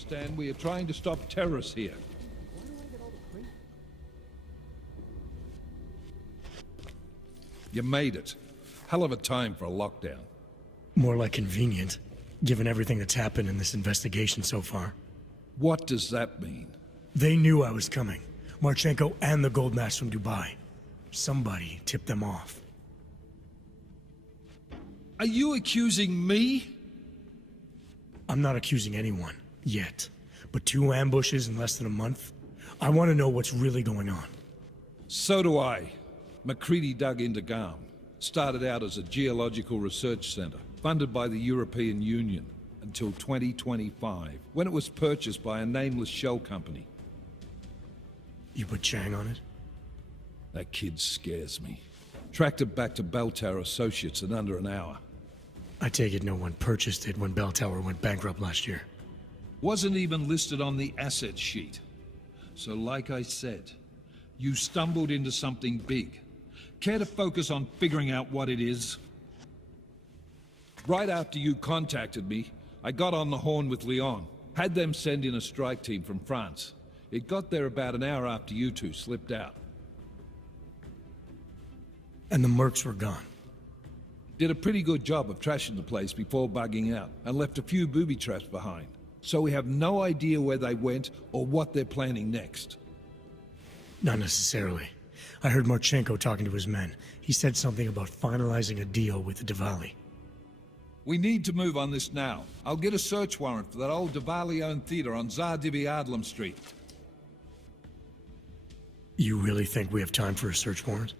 understand we are trying to stop terrorists here? You made it. Hell of a time for a lockdown. More like convenient, given everything that's happened in this investigation so far. What does that mean? They knew I was coming. Marchenko and the gold mask from Dubai. Somebody tipped them off. Are you accusing me? I'm not accusing anyone, yet. But 2 ambushes in less than a month? I want to know what's really going on. So do I. McCready dug into Garm. Started out as a geological research center, funded by the European Union, until 2025, when it was purchased by a nameless shell company. You put Chang on it? That kid scares me. Tracked it back to Bell Tower Associates in under an hour. I take it no one purchased it when Bell Tower went bankrupt last year. Wasn't even listed on the asset sheet. So like I said, you stumbled into something big. Care to focus on figuring out what it is? Right after you contacted me, I got on the horn with Lyon. Had them send in a strike team from France. It got there about an hour after you two slipped out. And the mercs were gone. Did a pretty good job of trashing the place before bugging out, and left a few booby traps behind. So we have no idea where they went or what they're planning next. Not necessarily. I heard Marchenko talking to his men. He said something about finalizing a deal with the Diwali. We need to move on this now. I'll get a search warrant for that old Diwali-owned theater on Zardibi Adlam Street. You really think we have time for a search warrant?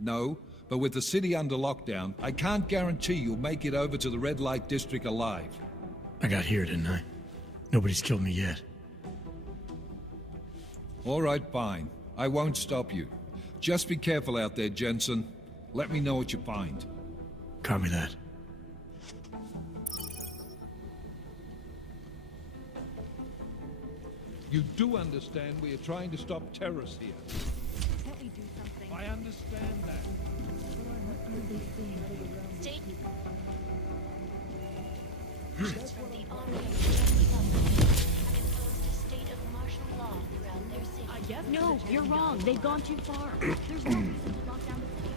No, but with the city under lockdown, I can't guarantee you'll make it over to the red light district alive. I got here, didn't I? Nobody's killed me yet. All right, fine. I won't stop you. Just be careful out there, Jensen. Let me know what you find. Copy that. You do understand we are trying to stop terrorists here. Can't we do something? I understand that. State From the army of the Republic have imposed a state of martial law throughout their city. I guess no, you're wrong. They've gone too far. There's no reason to lock down the city.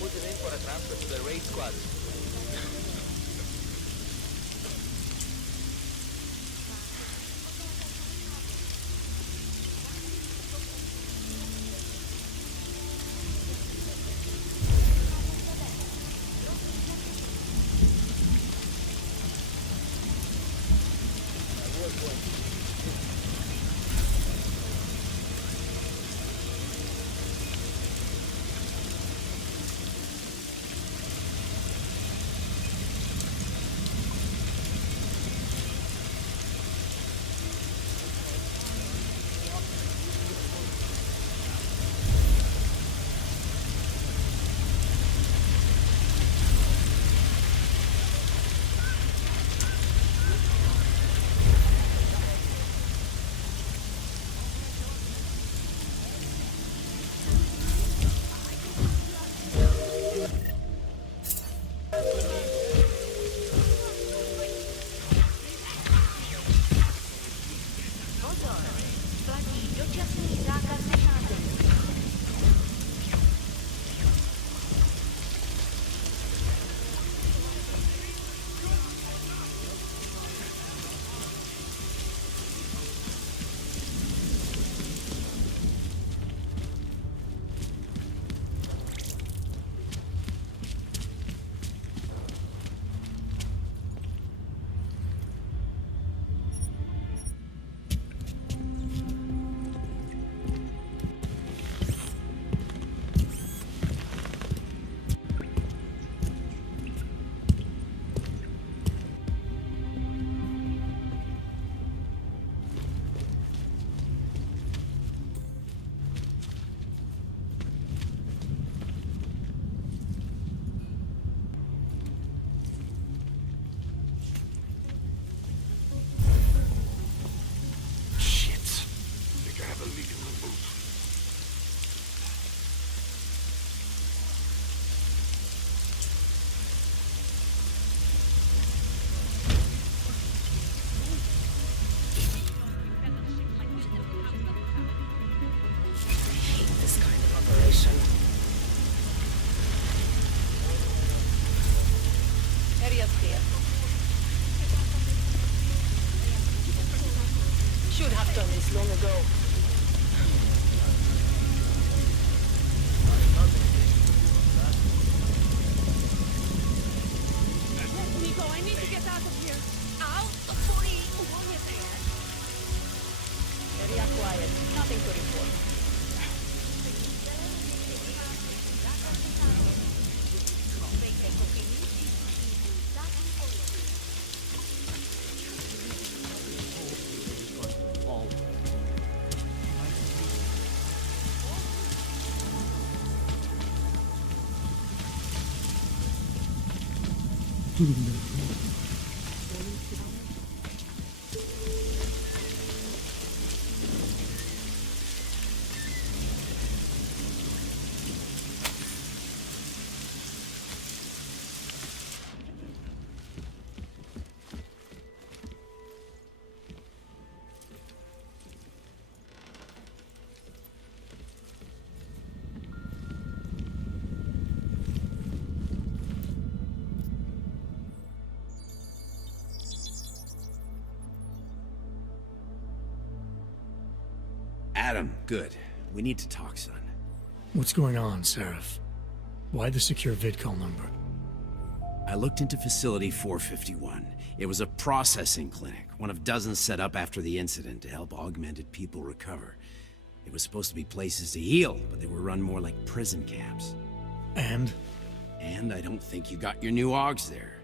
Put it in for a transfer to the raid squad. Jensen. Area's clear. Should have done this long ago. Nico, I need to get out of here. Out before he won it there. Area quiet. Nothing to report. Adam, good. We need to talk, son. What's going on, Seraph? Why the secure vidcall number? I looked into Facility 451. It was a processing clinic, one of dozens set up after the incident to help augmented people recover. It was supposed to be places to heal, but they were run more like prison camps. And? And I don't think you got your new AUGs there.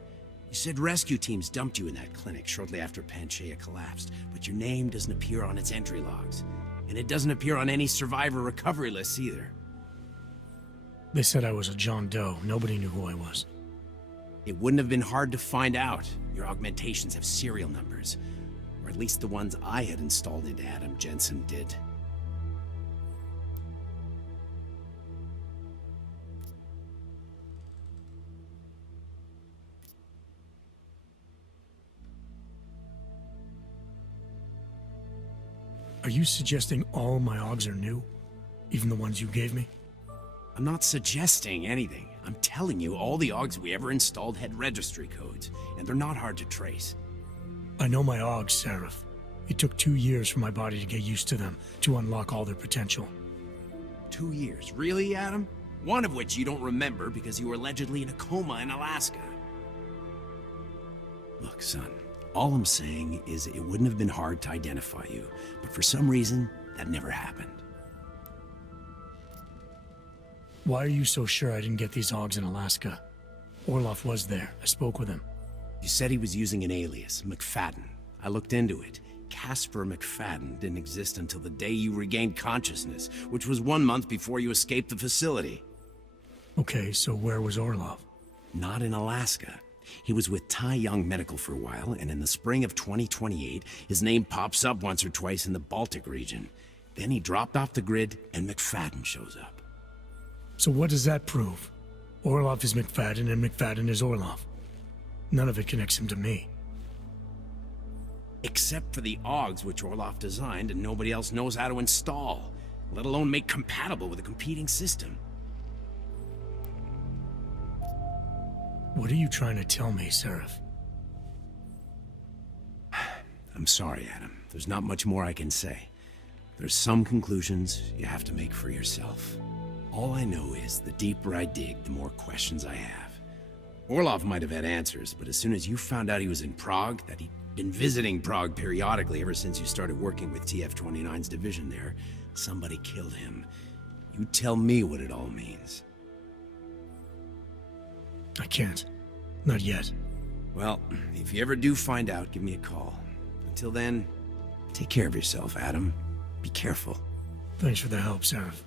You said rescue teams dumped you in that clinic shortly after Panchaea collapsed, but your name doesn't appear on its entry logs. And it doesn't appear on any survivor recovery lists either. They said I was a John Doe. Nobody knew who I was. It wouldn't have been hard to find out. Your augmentations have serial numbers. Or at least the ones I had installed into Adam Jensen did. Are you suggesting all my AUGs are new? Even the ones you gave me? I'm not suggesting anything. I'm telling you, all the AUGs we ever installed had registry codes, and they're not hard to trace. I know my AUGs, Seraph. It took 2 years for my body to get used to them, to unlock all their potential. 2 years? Really, Adam? One of which you don't remember because you were allegedly in a coma in Alaska. Look, son, all I'm saying is it wouldn't have been hard to identify you, but for some reason, that never happened. Why are you so sure I didn't get these AUGs in Alaska? Orloff was there. I spoke with him. You said he was using an alias, McFadden. I looked into it. Casper McFadden didn't exist until the day you regained consciousness, which was 1 month before you escaped the facility. Okay, so where was Orloff? Not in Alaska. He was with Tai Young Medical for a while, and in the spring of 2028, his name pops up once or twice in the Baltic region. Then he dropped off the grid, and McFadden shows up. So what does that prove? Orloff is McFadden, and McFadden is Orloff. None of it connects him to me. Except for the AUGs which Orloff designed and nobody else knows how to install, let alone make compatible with a competing system. What are you trying to tell me, Seraph? I'm sorry, Adam. There's not much more I can say. There's some conclusions you have to make for yourself. All I know is the deeper I dig, the more questions I have. Orloff might have had answers, but as soon as you found out he was in Prague, that he'd been visiting Prague periodically ever since you started working with TF-29's division there, somebody killed him. You tell me what it all means. I can't. Not yet. Well, if you ever do find out, give me a call. Until then, take care of yourself, Adam. Be careful. Thanks for the help, Seraph.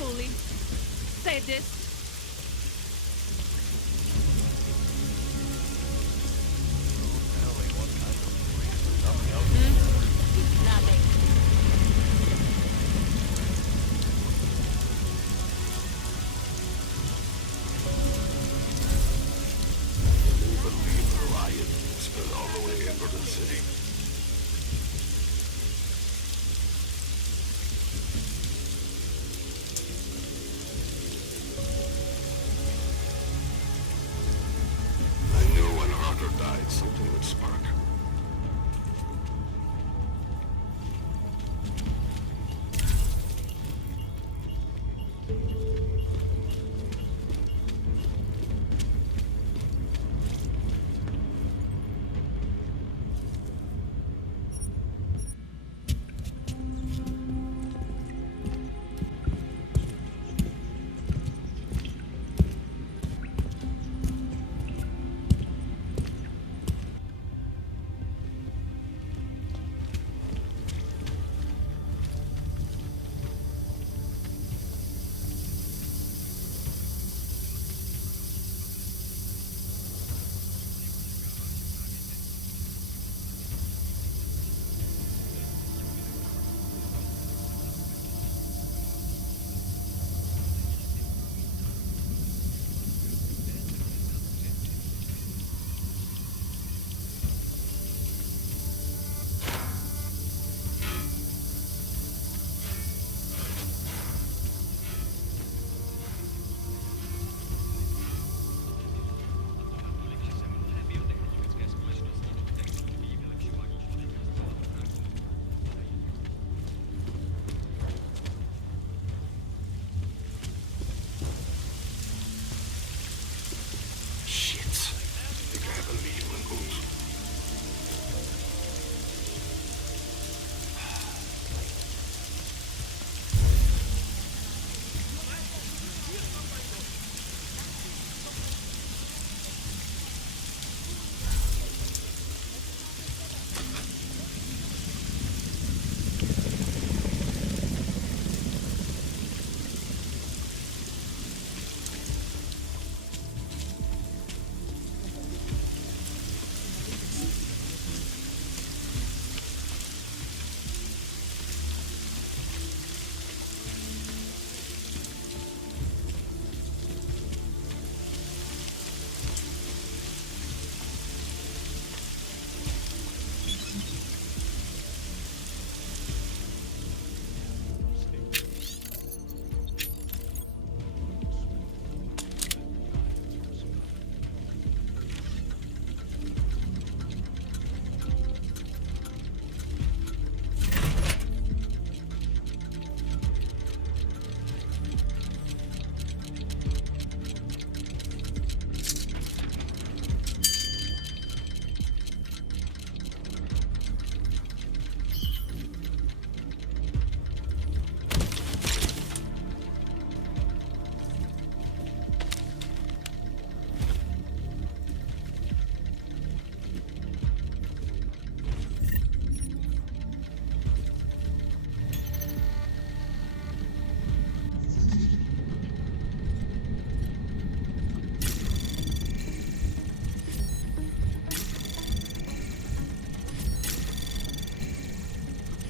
fully. Say this. Nothing. I knew when Arthur died, something would spark.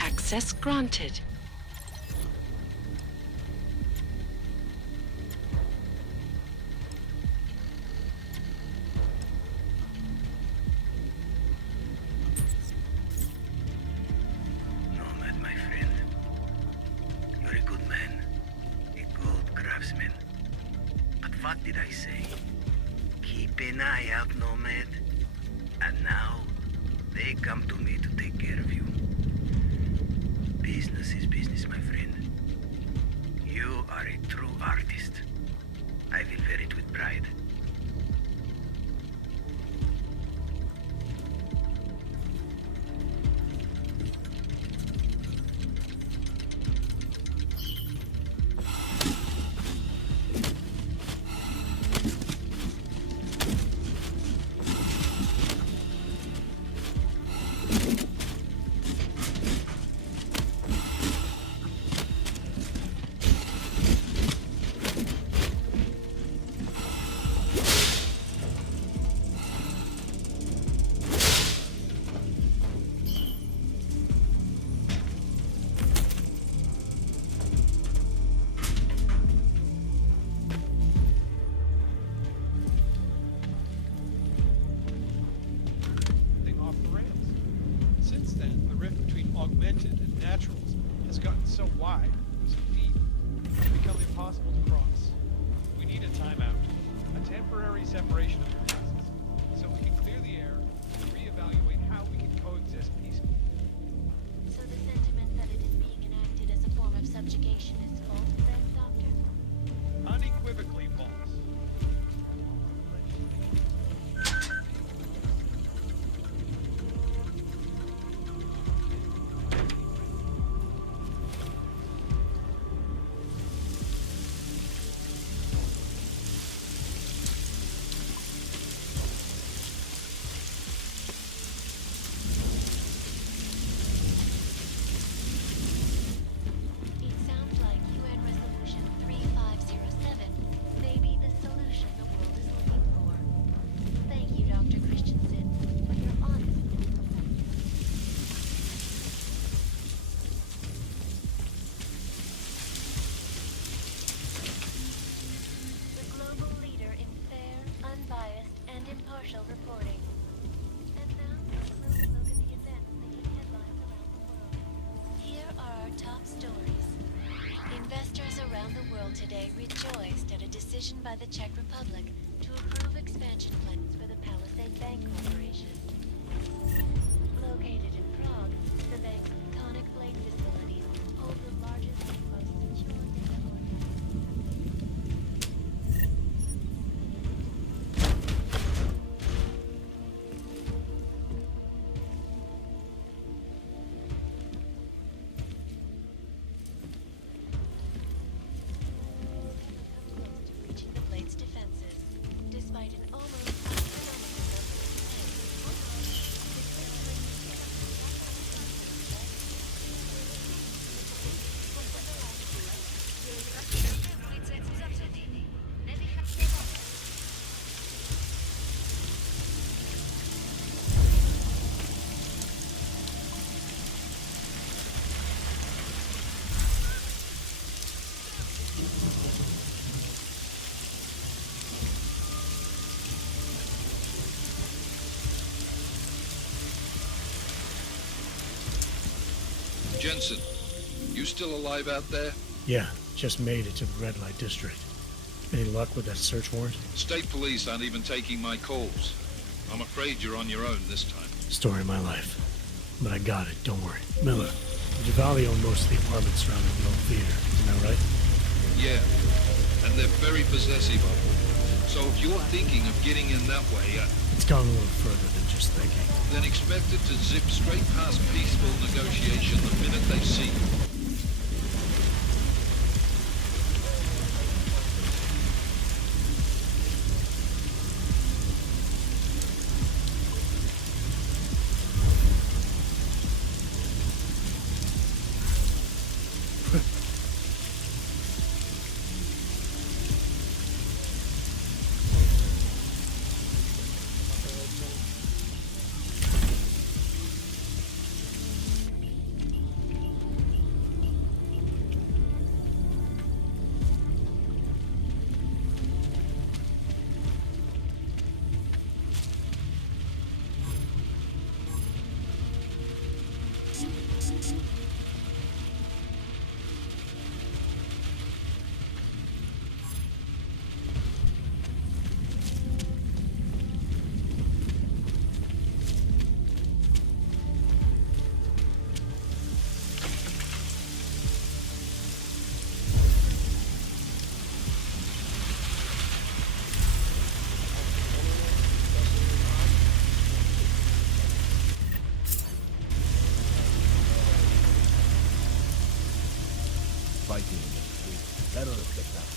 Access granted. Nomad, my friend. You're a good man. A good craftsman. But what did I say? Keep an eye out, Nomad. And now, they come to me to take care of you. Business is business, my friend. You are a true artist. I will wear it with pride. separation of their races, so we can clear the air and reevaluate how we can coexist peacefully. So the sentiment that it is being enacted as a form of subjugation is false, then, Doctor? Unequivocally false. It sounds like UN Resolution 3507 may be the solution the world is looking for. Thank you, Dr. Christensen, for your honesty. The global leader in fair, unbiased, and impartial reporting. And now, a closer look at the events making headlines around the world. Here are our top stories. Investors around the world today rejoiced at a decision by the Czech Republic to approve expansion plans for the Palisade Bank Corporation. Located in Prague, the bank's iconic blade facilities hold the largest and most secure data organization. Close to breaching the blade's defenses, despite an almost astronomical number of Jensen, you still alive out there? Yeah, just made it to the red light district. Any luck with that search warrant? State police aren't even taking my calls. I'm afraid you're on your own this time. Story of my life. But I got it, don't worry. Miller, Diwali owned most of the apartments surrounding the old theater, isn't that right? Yeah, and they're very possessive of them. So if you're thinking of getting in that way, It's gone a little further than just thinking. then expect it to zip straight past peaceful negotiation the minute they see you. Fighting in the streets, terror spectacle.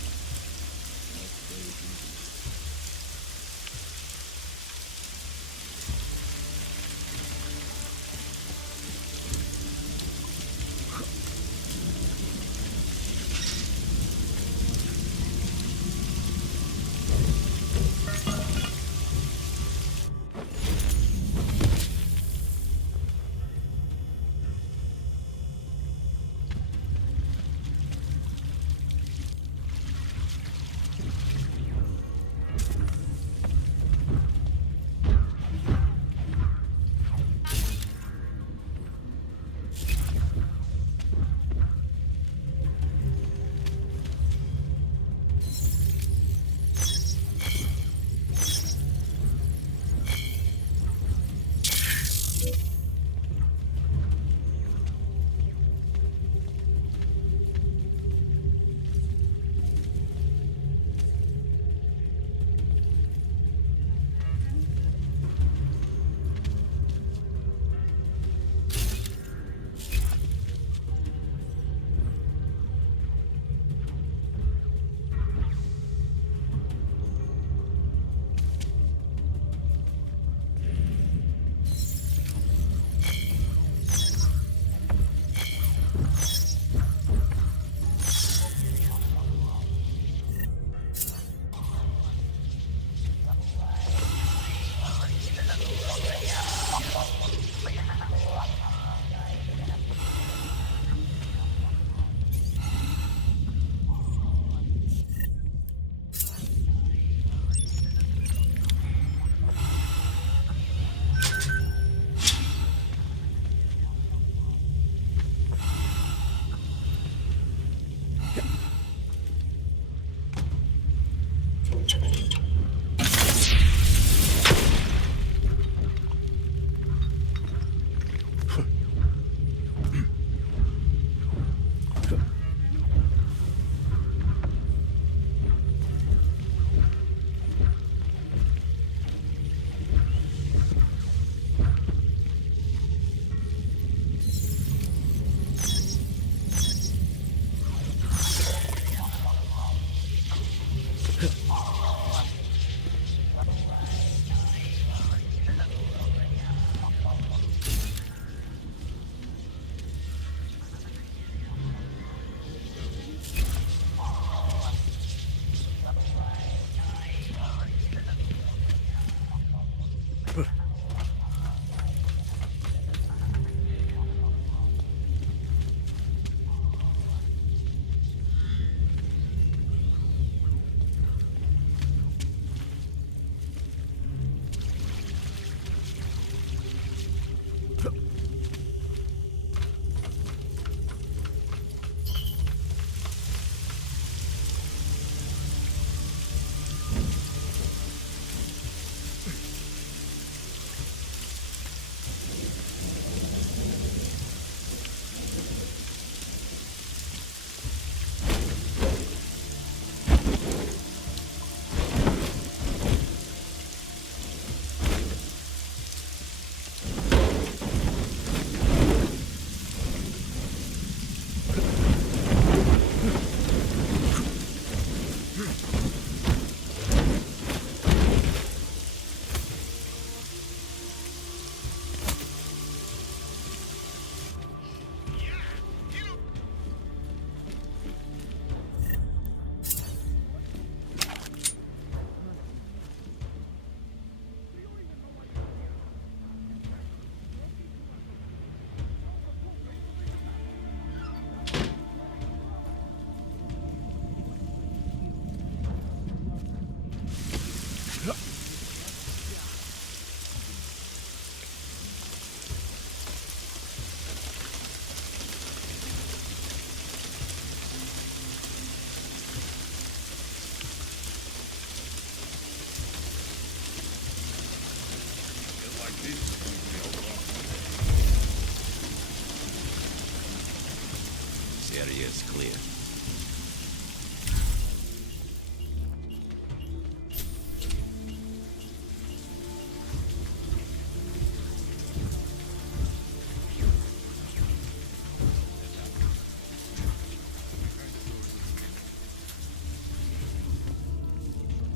clear.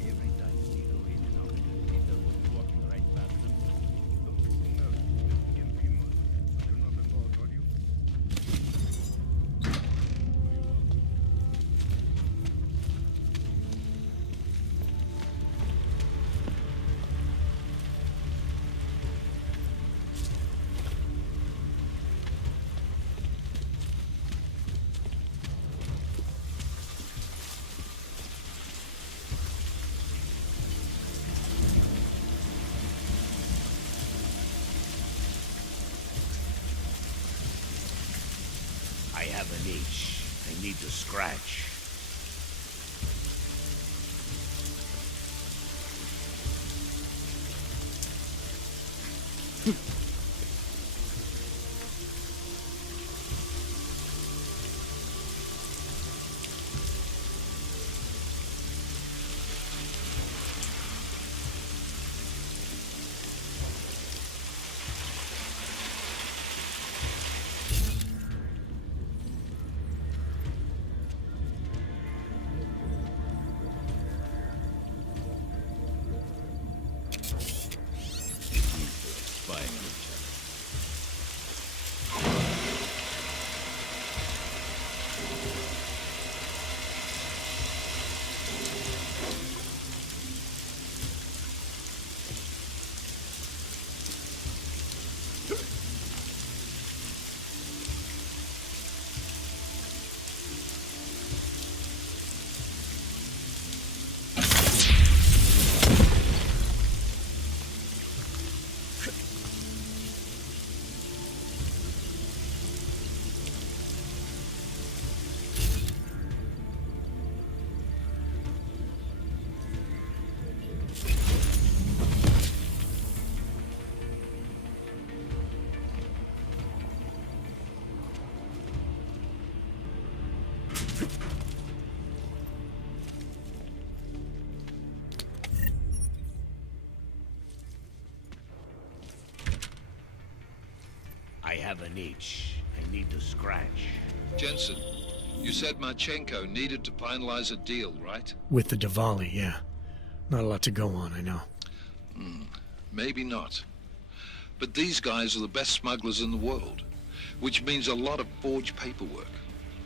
Every time we go in and out, Peter was walking right past them. Don't people know you can be more? You're not at all, are you? I have an itch. I need to scratch. Spying on each other. I have an itch. I need to scratch. Jensen, you said Marchenko needed to finalize a deal, right? With the Diwali, yeah. Not a lot to go on, I know. Maybe not. But these guys are the best smugglers in the world, which means a lot of forged paperwork.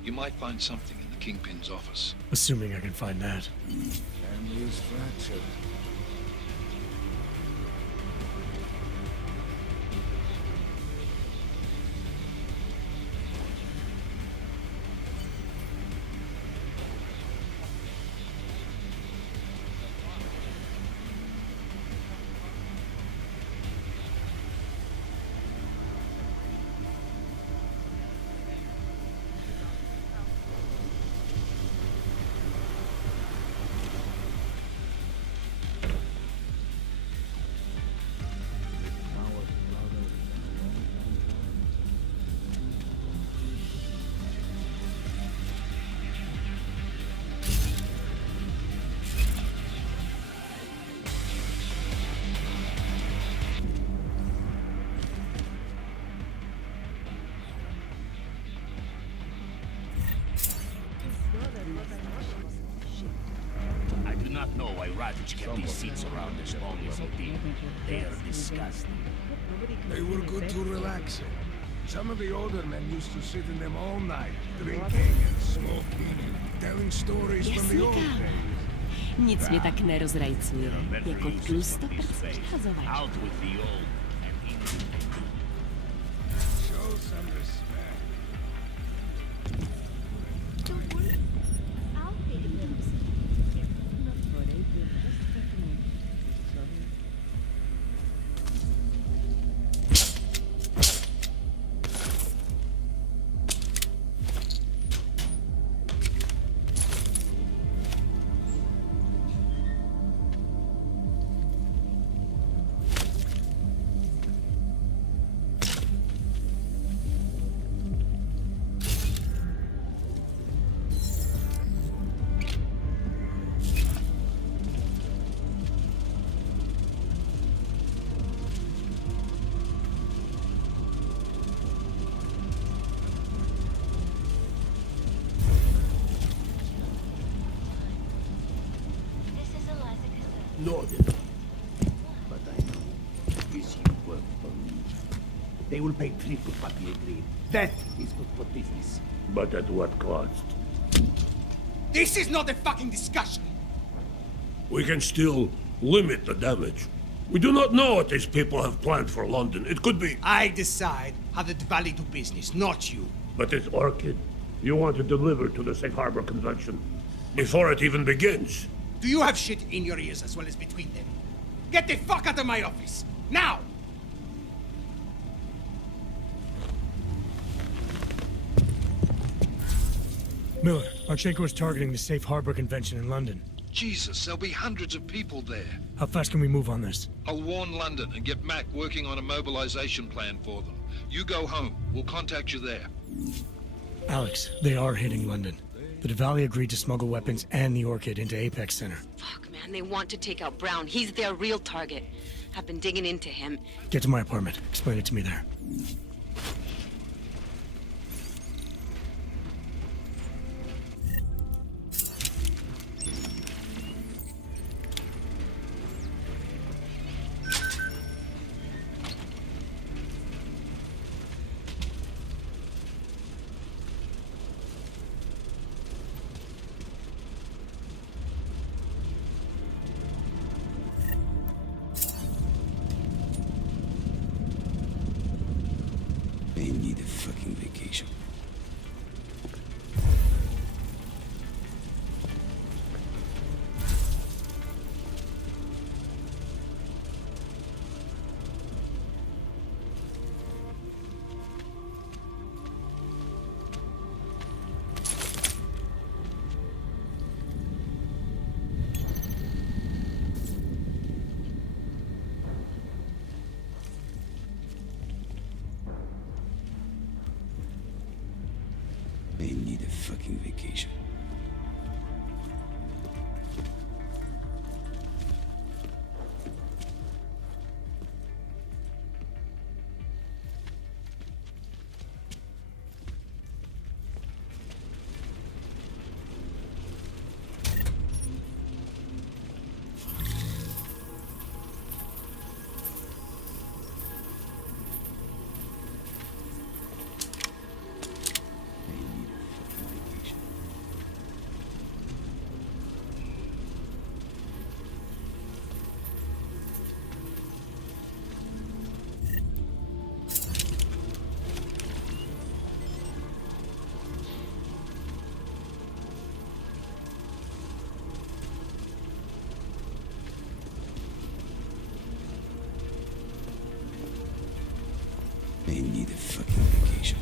You might find something in the Kingpin's office. Assuming I can find that. Family is fractured. I do not know why Radic kept these seats around as long as he did. They are disgusting. They were good to relax in. Some of the older men used to sit in them all night, drinking and smoking, telling stories from the old days. Nic mnie tak nie rozrajcuje, jako tłusto przeszkadzować. Out with the old and in. Show some respect. loaded. But I know this you work for me. They will pay triple what we agreed. That is good for business. But at what cost? This is not a fucking discussion! We can still limit the damage. We do not know what these people have planned for London. It could be... I decide how the Diwali do business, not you. But it's Orchid. You want to deliver to the Safe Harbor Convention before it even begins. Do you have shit in your ears as well as between them? Get the fuck out of my office! Now! Miller, Archenko is targeting the Safe Harbor Convention in London. Jesus, there'll be hundreds of people there. How fast can we move on this? I'll warn London and get Mac working on a mobilization plan for them. You go home. We'll contact you there. Alex, they are hitting London. The Diwali agreed to smuggle weapons and the Orchid into Apex Center. Fuck, man, they want to take out Brown. He's their real target. I've been digging into him. Get to my apartment. Explain it to me there. They need a fucking vacation. They need a fucking vacation. They need a fucking vacation.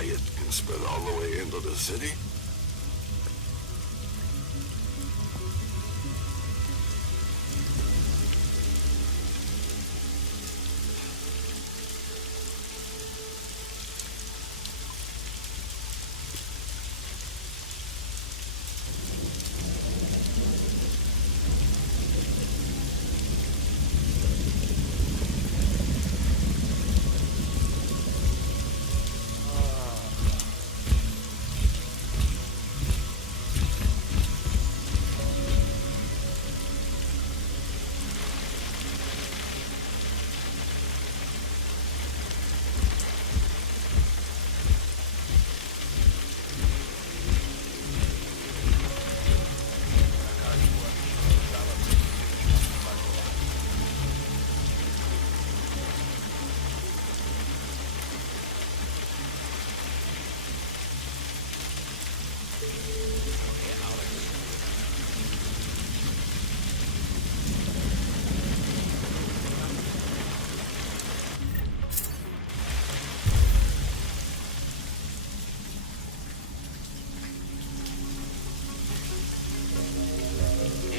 riot can spread all the way into the city?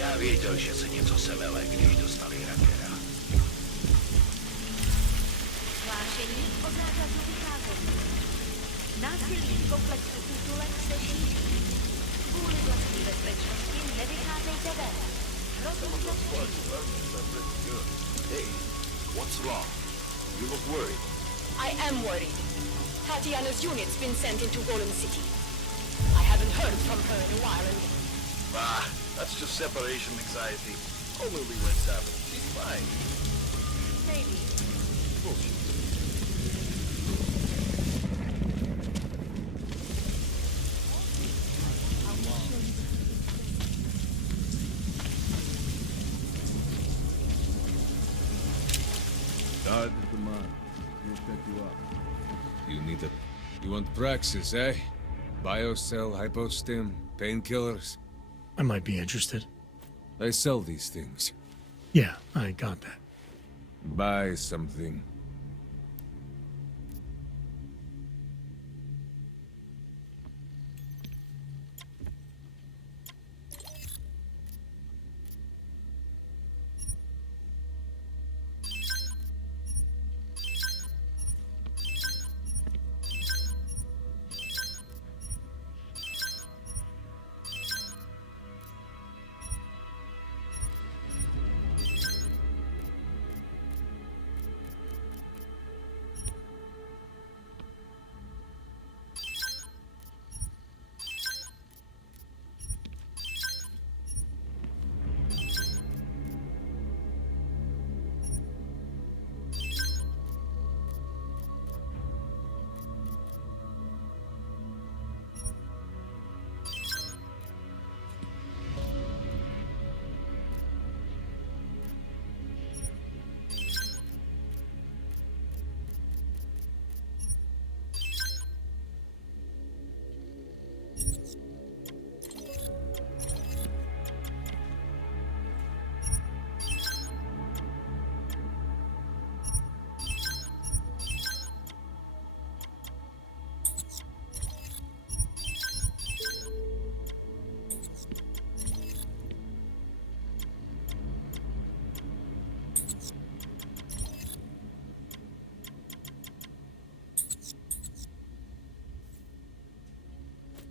Já věděl, že se něco semele, když dostali rakera. Hlášení o zákazu vycházení. Násilí v komplexu útulek se šíří. Kvůli vlastní bezpečnosti nevycházejte ven. Hrozí zatčení. Hey, what's wrong? You look worried. I am worried. Tatiana's unit's been sent into Golem City. I haven't heard from her in a while, and Ah, that's just separation anxiety. Only what's happening. She's fine. Maybe. Bullshit. Guard the command. We'll set you up. You need it. You want praxis, eh? Biocell, hypostim, painkillers. I might be interested. I sell these things. Yeah, I got that. Buy something.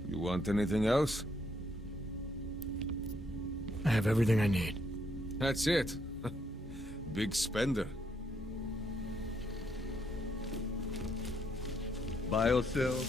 You want anything else? I have everything I need. That's it. Big spender. Biocell.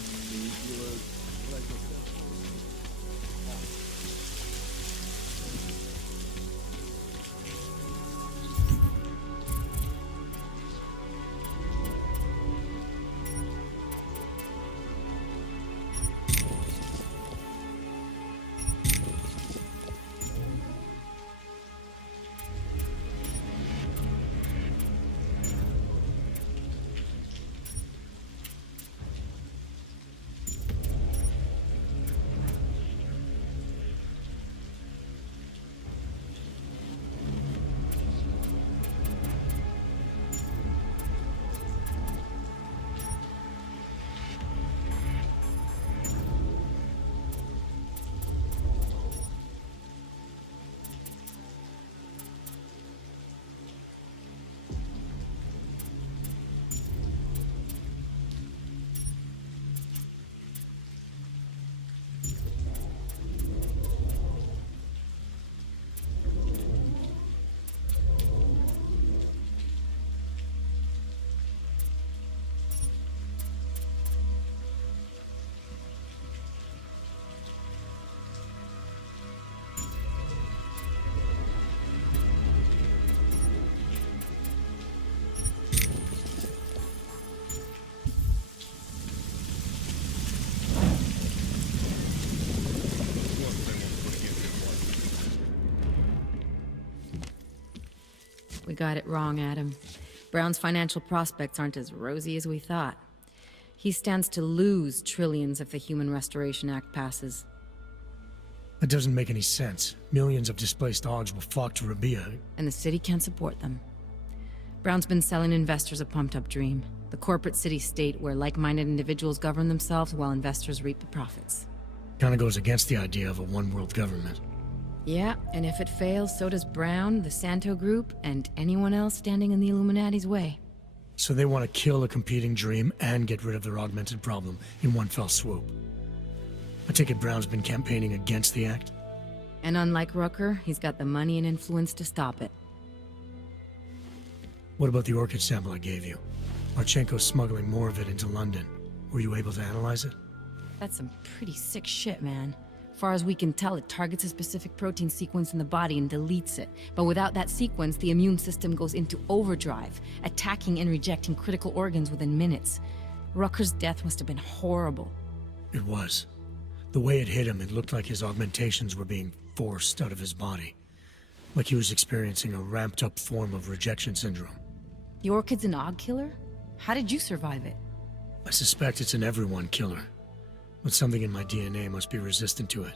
We got it wrong, Adam. Brown's financial prospects aren't as rosy as we thought. He stands to lose trillions if the Human Restoration Act passes. That doesn't make any sense. Millions of displaced Augs will flock to Rabia. And the city can't support them. Brown's been selling investors a pumped-up dream. The corporate city-state where like-minded individuals govern themselves while investors reap the profits. Kinda goes against the idea of a one-world government. Yeah, and if it fails, so does Brown, the Santo Group, and anyone else standing in the Illuminati's way. So they want to kill a competing dream and get rid of their augmented problem in one fell swoop. I take it Brown's been campaigning against the act? And unlike Rucker, he's got the money and influence to stop it. What about the Orchid sample I gave you? Marchenko's smuggling more of it into London. Were you able to analyze it? That's some pretty sick shit, man. Far as we can tell, it targets a specific protein sequence in the body and deletes it. But without that sequence, the immune system goes into overdrive, attacking and rejecting critical organs within minutes. Rucker's death must have been horrible. It was. The way it hit him, it looked like his augmentations were being forced out of his body. Like he was experiencing a ramped-up form of rejection syndrome. The Orchid's an Aug killer? How did you survive it? I suspect it's an everyone killer. But something in my DNA must be resistant to it.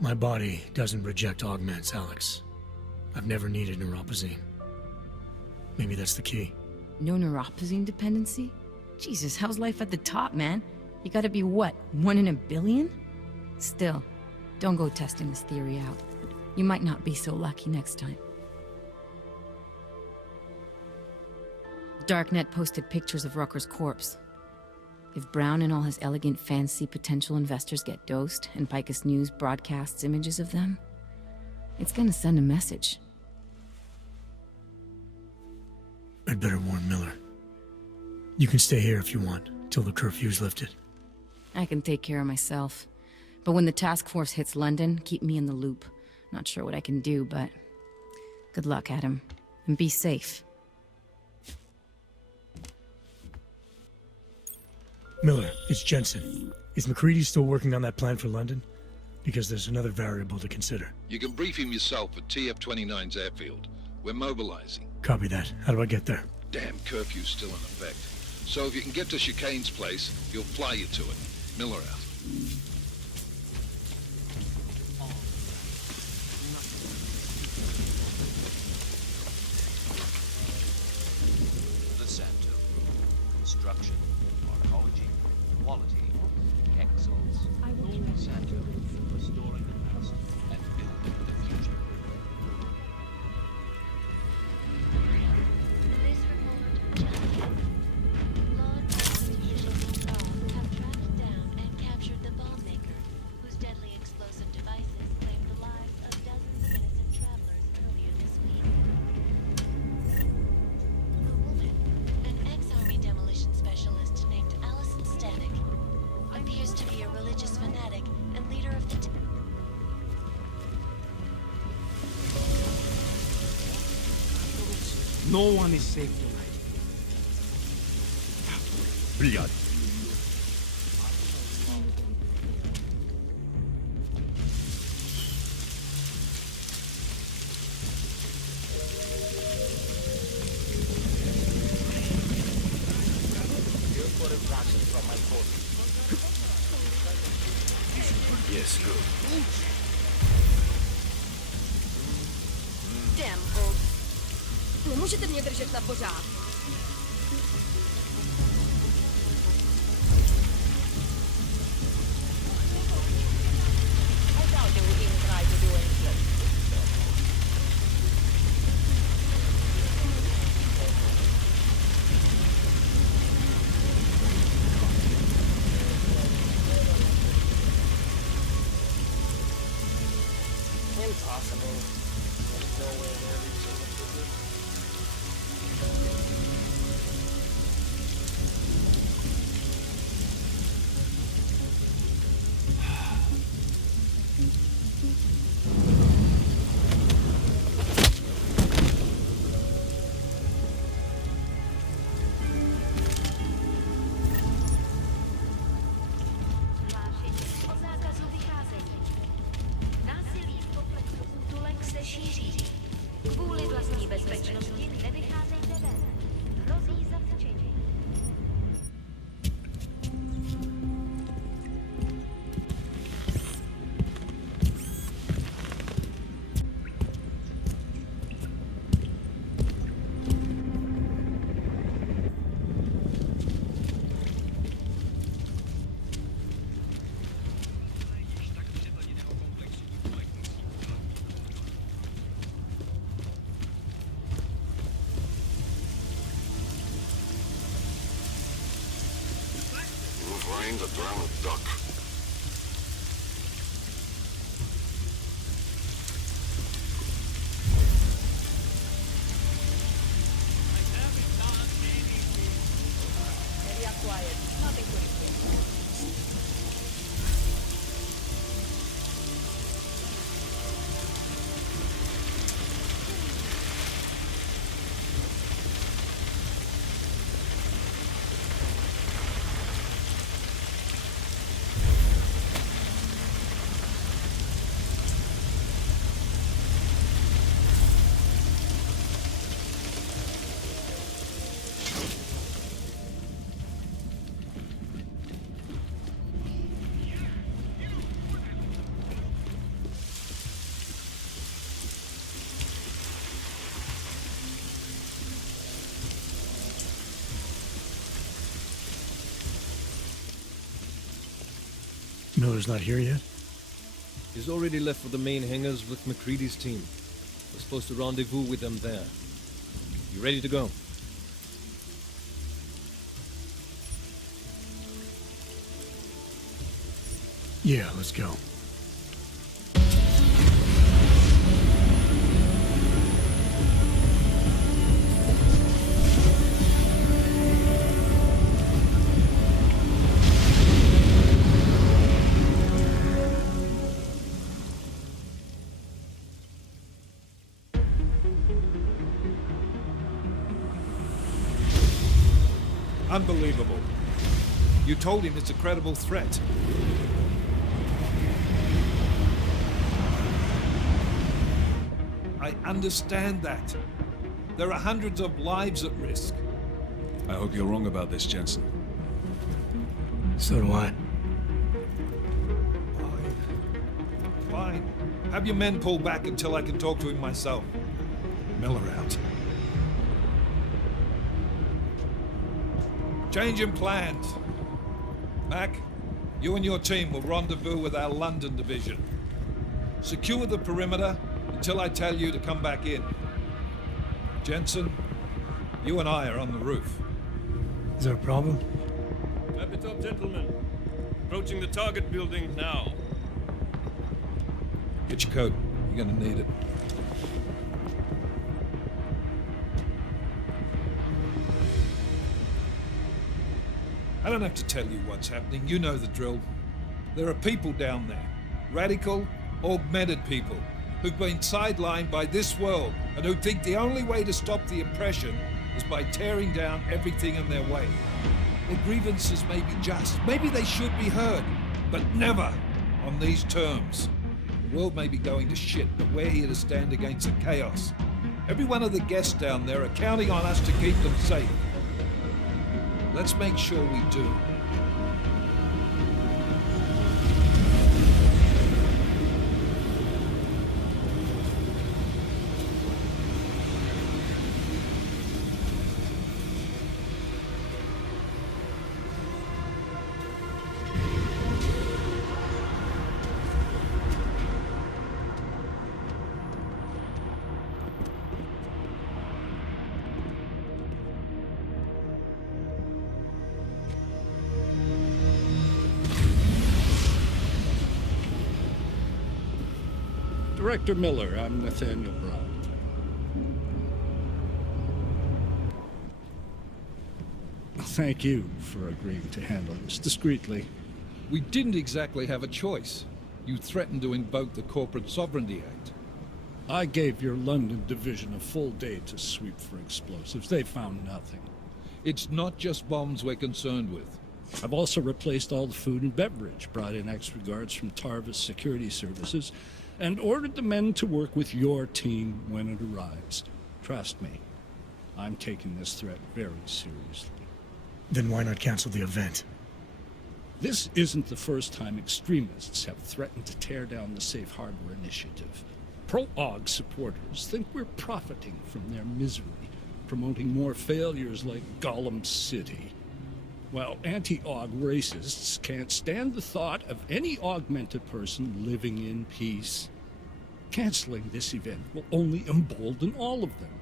My body doesn't reject augments, Alex. I've never needed neuropozyne. Maybe that's the key. No neuropozyne dependency? Jesus, how's life at the top, man? You gotta be what, 1 in a billion? Still, don't go testing this theory out. You might not be so lucky next time. Darknet posted pictures of Rucker's corpse. If Brown and all his elegant fans see potential investors get dosed, and Picus News broadcasts images of them, it's gonna send a message. I'd better warn Miller. You can stay here if you want, till the curfew's lifted. I can take care of myself. But when the task force hits London, keep me in the loop. Not sure what I can do, but good luck, Adam. And be safe. Miller, it's Jensen. Is McCready still working on that plan for London? Because there's another variable to consider. You can brief him yourself at TF-29's airfield. We're mobilizing. Copy that. How do I get there? Damn curfew's still in effect. So if you can get to Chicane's place, he'll fly you to it. Miller out. The Santo Group. Construction, archaeology, quality, excellence. Santo, restoring the past and building the future. This report. Law enforcement officials on guard have tracked down and captured the bomb maker, whose deadly explosive devices claimed the lives of dozens of innocent travelers earlier this week. A woman, an ex-army demolition specialist named Allison Stanek, appears to be a religious fanatic and leader of the No one is safe tonight. Blood. Yes, good. Damn, Old. Nemůžete mě držet na pořád. I doubt they would even try to do anything. Impossible. There's no way they're reaching the figure. remains a drowned duck. Area quiet. Nothing to report. Miller's not here yet? He's already left for the main hangars with McCready's team. We're supposed to rendezvous with them there. You ready to go? Yeah, let's go. Unbelievable. You told him it's a credible threat. I understand that. There are hundreds of lives at risk. I hope you're wrong about this, Jensen. So do I. Fine. Have your men pull back until I can talk to him myself. Miller out. Changing plans. Mac, you and your team will rendezvous with our London division. Secure the perimeter until I tell you to come back in. Jensen, you and I are on the roof. Is there a problem? Wrap it up, gentlemen. Approaching the target building now. Get your coat. You're gonna need it. I don't have to tell you what's happening. You know the drill. There are people down there. Radical, augmented people who've been sidelined by this world and who think the only way to stop the oppression is by tearing down everything in their way. Their grievances may be just. Maybe they should be heard, but never on these terms. The world may be going to shit, but we're here to stand against the chaos. Every one of the guests down there are counting on us to keep them safe. Let's make sure we do. Director Miller, I'm Nathaniel Brown. Thank you for agreeing to handle this discreetly. We didn't exactly have a choice. You threatened to invoke the Corporate Sovereignty Act. I gave your London division a full day to sweep for explosives. They found nothing. It's not just bombs we're concerned with. I've also replaced all the food and beverage, brought in extra guards from Tarvis Security Services, and ordered the men to work with your team when it arrives. Trust me, I'm taking this threat very seriously. Then why not cancel the event? This isn't the first time extremists have threatened to tear down the Safe Harbor Initiative. Pro-AUG supporters think we're profiting from their misery, promoting more failures like Gollum City. While anti-AUG racists can't stand the thought of any augmented person living in peace. Canceling this event will only embolden all of them.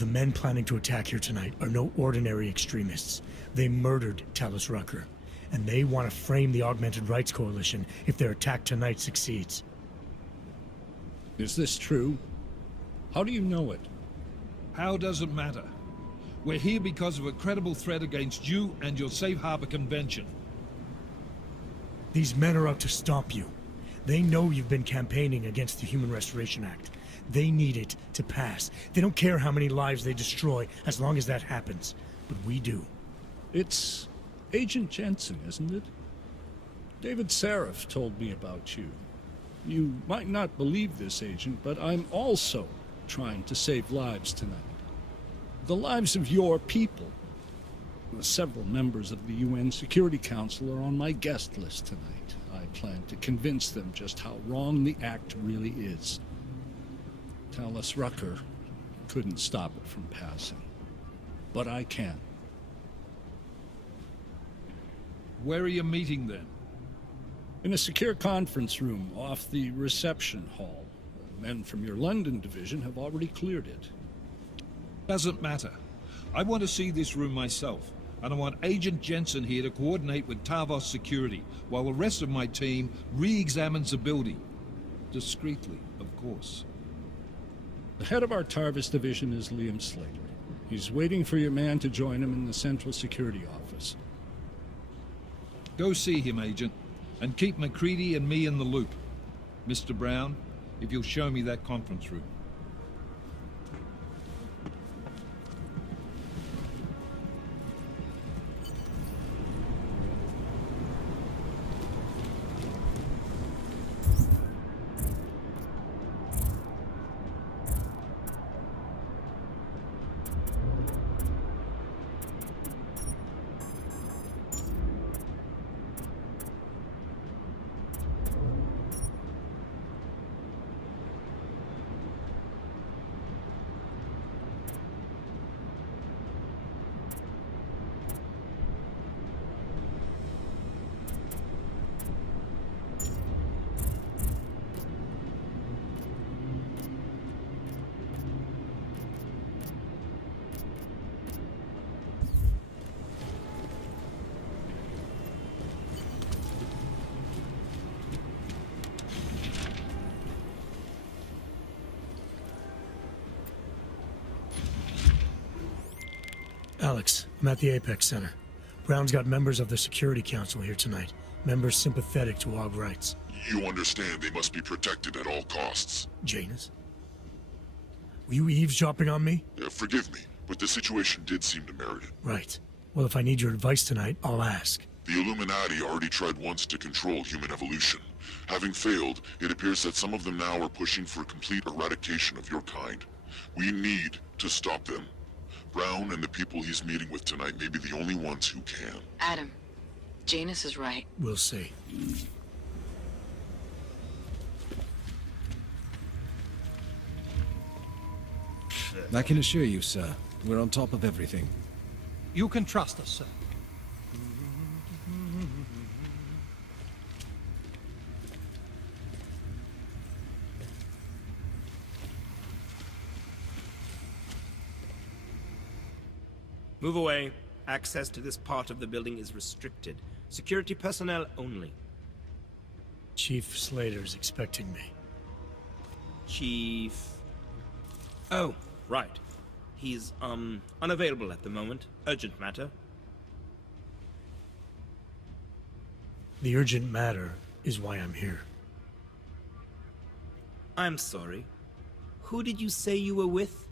The men planning to attack here tonight are no ordinary extremists. They murdered Talus Rucker, and they want to frame the Augmented Rights Coalition if their attack tonight succeeds. Is this true? How do you know it? How doesn't matter. We're here because of a credible threat against you and your Safe Harbor Convention. These men are out to stop you. They know you've been campaigning against the Human Restoration Act. They need it to pass. They don't care how many lives they destroy, as long as that happens. But we do. It's Agent Jensen, isn't it? David Seraph told me about you. You might not believe this, Agent, but I'm also trying to save lives tonight. The lives of your people. Several members of the UN Security Council are on my guest list tonight. I plan to convince them just how wrong the act really is. Talus Rucker couldn't stop it from passing. But I can. Where are you meeting them? In a secure conference room off the reception hall. Men from your London division have already cleared it. Doesn't matter. I want to see this room myself, and I want Agent Jensen here to coordinate with Tarvos Security, while the rest of my team re-examines the building. Discreetly, of course. The head of our Tarvis division is Liam Slater. He's waiting for your man to join him in the Central Security Office. Go see him, Agent, and keep MacCready and me in the loop. Mr. Brown, if you'll show me that conference room. Alex, I'm at the Apex Center. Brown's got members of the Security Council here tonight. Members sympathetic to Aug rights. You understand they must be protected at all costs. Janus? Were you eavesdropping on me? Forgive me, but the situation did seem to merit it. Right. Well, if I need your advice tonight, I'll ask. The Illuminati already tried once to control human evolution. Having failed, it appears that some of them now are pushing for complete eradication of your kind. We need to stop them. Brown and the people he's meeting with tonight may be the only ones who can. Adam, Janus is right. We'll see. I can assure you, sir, we're on top of everything. You can trust us, sir. Move away. Access to this part of the building is restricted. Security personnel only. Chief Slater's expecting me. Chief... Oh, right. He's, unavailable at the moment. Urgent matter. The urgent matter is why I'm here. I'm sorry. Who did you say you were with?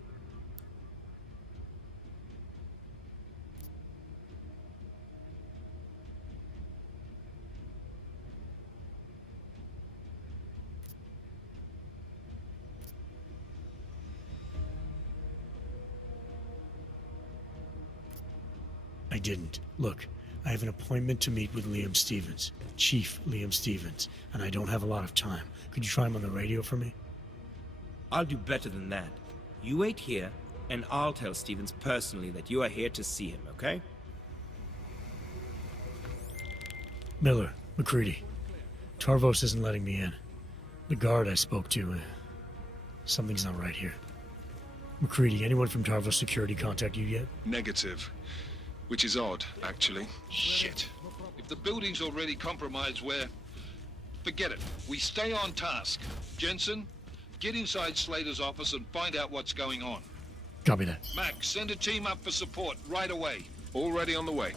I didn't. Look, I have an appointment to meet with Liam Stevens, Chief Liam Stevens, and I don't have a lot of time. Could you try him on the radio for me? I'll do better than that. You wait here, and I'll tell Stevens personally that you are here to see him, okay? Miller, MacCready. Tarvos isn't letting me in. The guard I spoke to, something's not right here. McCready, anyone from Tarva Security contact you yet? Negative. Which is odd, actually. Shit. If the building's already compromised, forget it. We stay on task. Jensen, get inside Slater's office and find out what's going on. Copy that. Max, send a team up for support right away. Already on the way.